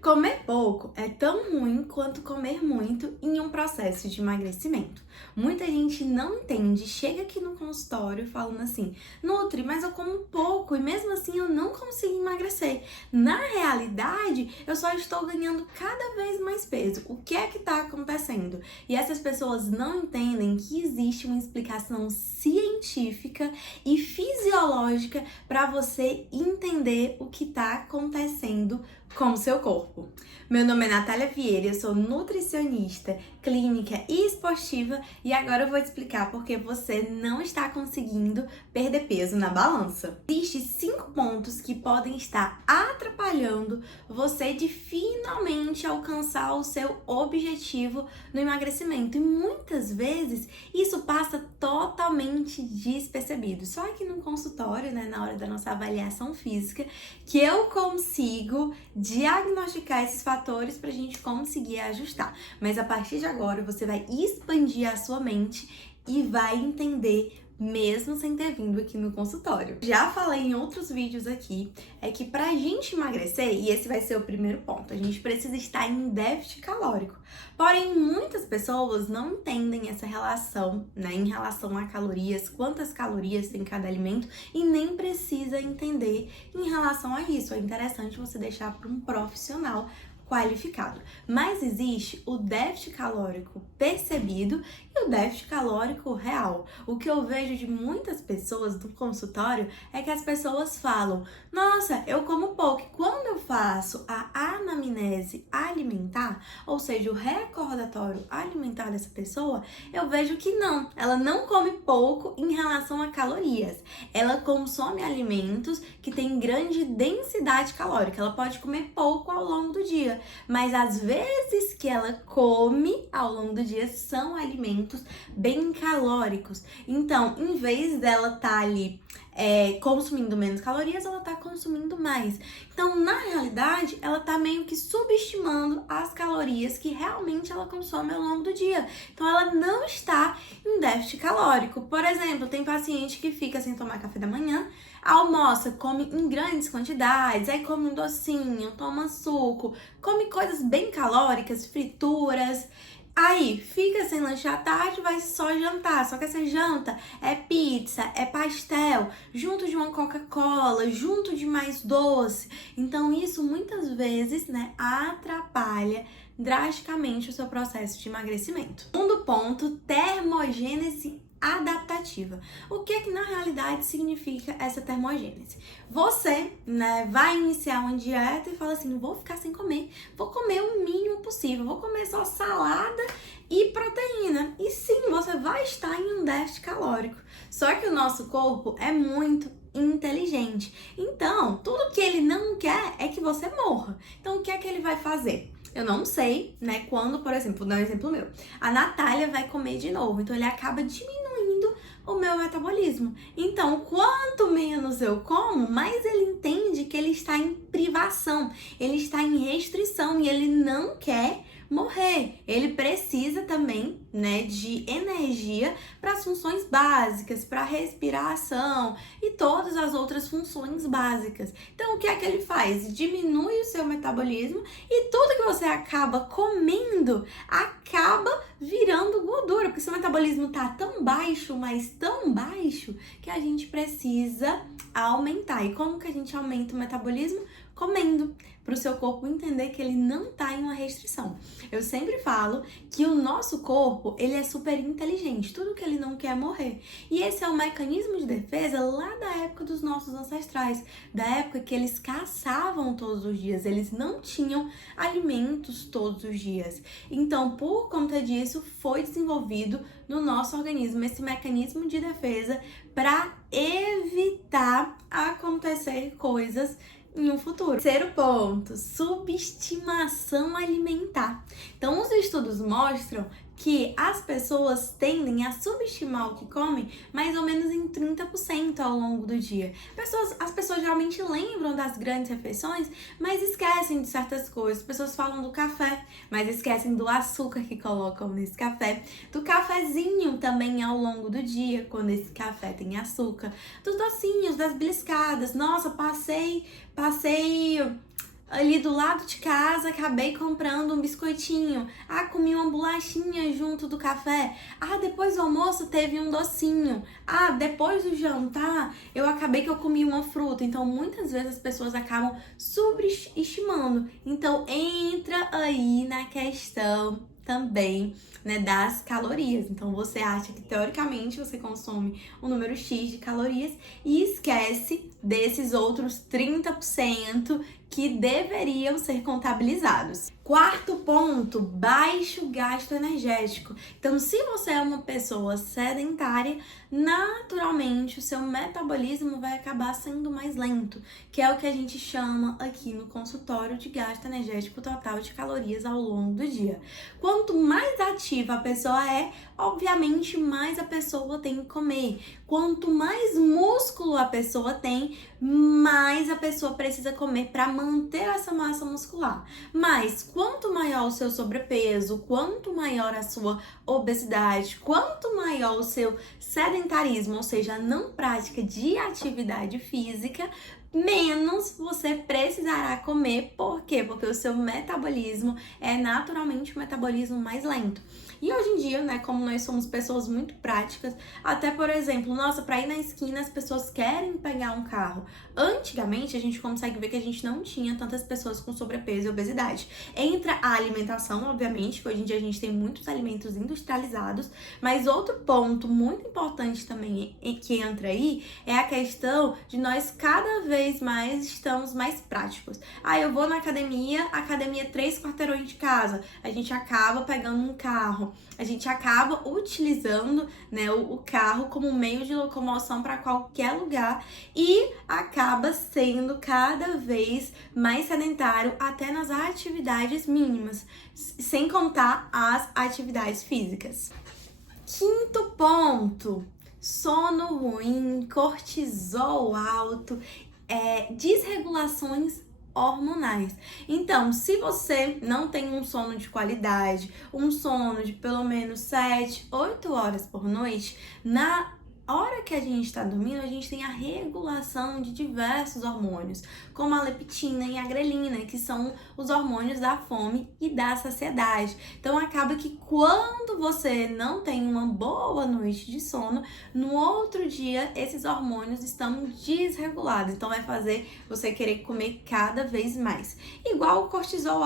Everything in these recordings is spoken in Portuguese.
Comer pouco é tão ruim quanto comer muito em um processo de emagrecimento. Muita gente não entende, chega aqui no consultório falando assim: Nutri, mas eu como pouco e mesmo assim eu não consigo emagrecer. Na realidade, eu só estou ganhando cada vez mais peso. O que é que está acontecendo? E essas pessoas não entendem que existe uma explicação científica e fisiológica para você entender o que está acontecendo com o seu corpo. Meu nome é Natália Vieira, eu sou nutricionista, clínica e esportiva e agora eu vou te explicar por que você não está conseguindo perder peso na balança. Existem 5 pontos que podem estar atrapalhando você de finalmente alcançar o seu objetivo no emagrecimento e muitas vezes isso passa totalmente despercebido. Só aqui no consultório, na hora da nossa avaliação física, que eu consigo diagnosticar esses fatores para a gente conseguir ajustar. Mas a partir de agora você vai expandir a sua mente e vai entender mesmo sem ter vindo aqui no consultório. Já falei em outros vídeos aqui, é que pra gente emagrecer, e esse vai ser o primeiro ponto, a gente precisa estar em déficit calórico. Porém, muitas pessoas não entendem essa relação, em relação a calorias, quantas calorias tem cada alimento, e nem precisa entender em relação a isso. É interessante você deixar para um profissional qualificado. Mas existe o déficit calórico percebido e o déficit calórico real. O que eu vejo de muitas pessoas no consultório é que as pessoas falam: nossa, eu como pouco. E quando eu faço a anamnese alimentar, ou seja, o recordatório alimentar dessa pessoa, eu vejo que não, ela não come pouco em relação a calorias. Ela consome alimentos que têm grande densidade calórica. Ela pode comer pouco ao longo do dia, mas às vezes que ela come ao longo do dia são alimentos bem calóricos. Então, em vez dela estar ali consumindo menos calorias, ela tá consumindo mais. Então, na realidade, ela tá meio que subestimando as calorias que realmente ela consome ao longo do dia. Então, ela não está em déficit calórico. Por exemplo, tem paciente que fica sem tomar café da manhã, almoça, come em grandes quantidades, aí come um docinho, toma suco, come coisas bem calóricas, frituras. Aí, fica sem lanchar à tarde, vai só jantar. Só que essa janta é pizza, é pastel, junto de uma Coca-Cola, junto de mais doce. Então, isso muitas vezes, atrapalha drasticamente o seu processo de emagrecimento. Segundo ponto, termogênese adaptativa. O que é que na realidade significa essa termogênese? Você, vai iniciar uma dieta e fala assim: não vou ficar sem comer, vou comer o mínimo possível, vou comer só salada e proteína. E sim, você vai estar em um déficit calórico. Só que o nosso corpo é muito inteligente. Então, tudo que ele não quer é que você morra. Então, o que é que ele vai fazer? Eu não sei, quando, por exemplo, vou dar um exemplo meu. A Natália vai comer de novo, então ele acaba diminuindo o meu metabolismo. Então, quanto menos eu como, mais ele entende que ele está em privação, ele está em restrição e ele não quer morrer. Ele precisa também, de energia para as funções básicas, para respiração e todas as outras funções básicas. Então, o que é que ele faz? Diminui o seu metabolismo e tudo que você acaba comendo acaba virando gordura, porque seu metabolismo tá tão baixo, mas tão baixo, que a gente precisa aumentar. E como que a gente aumenta o metabolismo? Comendo, para o seu corpo entender que ele não está em uma restrição. Eu sempre falo que o nosso corpo, ele é super inteligente, tudo que ele não quer é morrer. E esse é um mecanismo de defesa lá da época dos nossos ancestrais, da época que eles caçavam todos os dias, eles não tinham alimentos todos os dias. Então, por conta disso, foi desenvolvido no nosso organismo esse mecanismo de defesa para evitar acontecer coisas em um futuro. Terceiro ponto, subestimação alimentar. Então, os estudos mostram que as pessoas tendem a subestimar o que comem mais ou menos em 30% ao longo do dia. As pessoas geralmente lembram das grandes refeições, mas esquecem de certas coisas. As pessoas falam do café, mas esquecem do açúcar que colocam nesse café, do cafezinho também ao longo do dia, quando esse café tem açúcar, dos docinhos, das beliscadas. Nossa, passei ali do lado de casa, acabei comprando um biscoitinho. Ah, comi uma bolachinha junto do café. Ah, depois do almoço teve um docinho. Ah, depois do jantar, eu acabei que eu comi uma fruta. Então, muitas vezes as pessoas acabam subestimando. Então, entra aí na questão também, né, das calorias. Então você acha que teoricamente você consome um número X de calorias e esquece desses outros 30% que deveriam ser contabilizados. Quarto ponto, baixo gasto energético. Então, se você é uma pessoa sedentária, naturalmente o seu metabolismo vai acabar sendo mais lento, que é o que a gente chama aqui no consultório de gasto energético total de calorias ao longo do dia. Quanto mais ativa a pessoa é, obviamente mais a pessoa tem que comer. Quanto mais músculo a pessoa tem, mais a pessoa precisa comer para manter essa massa muscular. Mas quanto maior o seu sobrepeso, quanto maior a sua obesidade, quanto maior o seu sedentarismo, ou seja, a não prática de atividade física, menos você precisará comer. Por quê? Porque o seu metabolismo é naturalmente um metabolismo mais lento. E hoje em dia, né, como nós somos pessoas muito práticas, até por exemplo, nossa, para ir na esquina as pessoas querem pegar um carro. Antigamente a gente consegue ver que a gente não tinha tantas pessoas com sobrepeso e obesidade. Entra a alimentação, obviamente, que hoje em dia a gente tem muitos alimentos industrializados, mas outro ponto muito importante também que entra aí é a questão de nós cada vez mais estamos mais práticos. Ah, eu vou na academia 3 quarteirões de casa, a gente acaba pegando um carro, a gente acaba utilizando, né, o carro como meio de locomoção para qualquer lugar e acaba sendo cada vez mais sedentário até nas atividades mínimas, sem contar as atividades físicas. Quinto ponto, sono ruim, cortisol alto, desregulações hormonais. Então, se você não tem um sono de qualidade, um sono de pelo menos 7, 8 horas por noite, na hora que a gente está dormindo, a gente tem a regulação de diversos hormônios, como a leptina e a grelina, que são os hormônios da fome e da saciedade. Então, acaba que quando você não tem uma boa noite de sono, no outro dia, esses hormônios estão desregulados. Então, vai fazer você querer comer cada vez mais. Igual o cortisol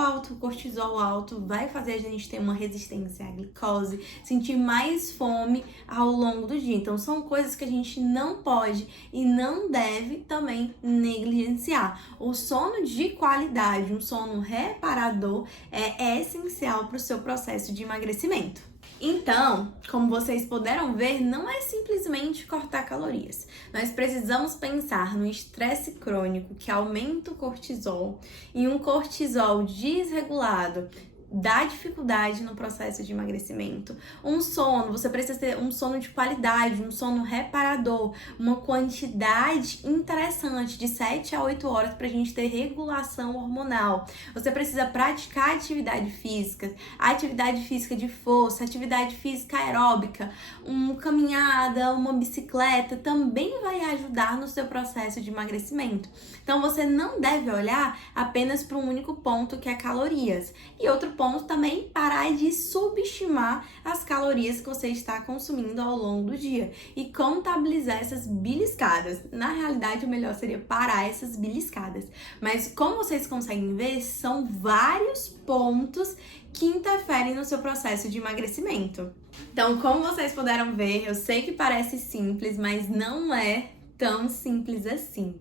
alto vai fazer a gente ter uma resistência à glicose, sentir mais fome ao longo do dia. Então, são coisas que a gente não pode e não deve também negligenciar. O sono de qualidade, um sono reparador é essencial para o seu processo de emagrecimento. Então, como vocês puderam ver, não é simplesmente cortar calorias. Nós precisamos pensar no estresse crônico que aumenta o cortisol e um cortisol desregulado dá dificuldade no processo de emagrecimento. Um sono, você precisa ter um sono de qualidade, um sono reparador, uma quantidade interessante de 7 a 8 horas para a gente ter regulação hormonal. Você precisa praticar atividade física de força, atividade física aeróbica, uma caminhada, uma bicicleta também vai ajudar no seu processo de emagrecimento. Então você não deve olhar apenas para um único ponto que é calorias. E outro ponto também, parar de subestimar as calorias que você está consumindo ao longo do dia e contabilizar essas beliscadas. Na realidade, o melhor seria parar essas beliscadas. Mas como vocês conseguem ver, são vários pontos que interferem no seu processo de emagrecimento. Então, como vocês puderam ver, eu sei que parece simples, mas não é tão simples assim.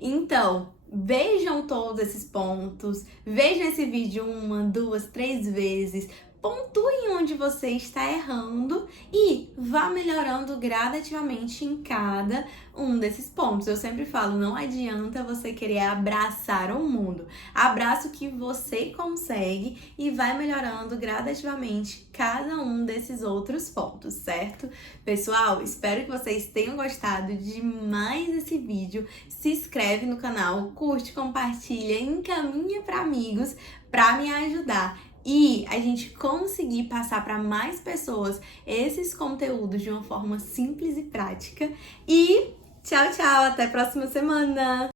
Então, vejam todos esses pontos, vejam esse vídeo 1, 2, 3 vezes, pontuem onde você está errando e vá melhorando gradativamente em cada um desses pontos. Eu sempre falo, não adianta você querer abraçar o mundo. Abraça o que você consegue e vai melhorando gradativamente cada um desses outros pontos, certo? Pessoal, espero que vocês tenham gostado de mais esse vídeo. Se inscreve no canal, curte, compartilha, encaminha para amigos para me ajudar e a gente conseguir passar para mais pessoas esses conteúdos de uma forma simples e prática. E tchau, tchau, até a próxima semana!